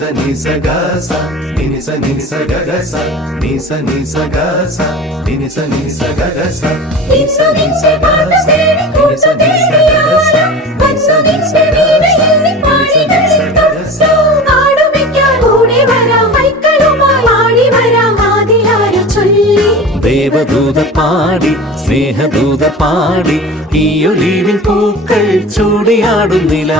നിസ നിസ Gaza നിസ നിസ Gaza നിസ നിസ Gaza നിസ നിസ Gaza നിസ നിസ Gaza നിസ നിസ Gaza നിസ നിസ വീണയിൽ പാടി Gaza ആടുമിക്കാൻ ഓടി വരാം മൈക്കളുമായി ആടി വരാം ആദിയാരെ ചൊല്ലി ദേവദൂത പാടി സ്നേഹദൂത പാടി ഈ ഒലിവിൻ പൂക്കൾ ചൂടിയാടുന്നില്ല.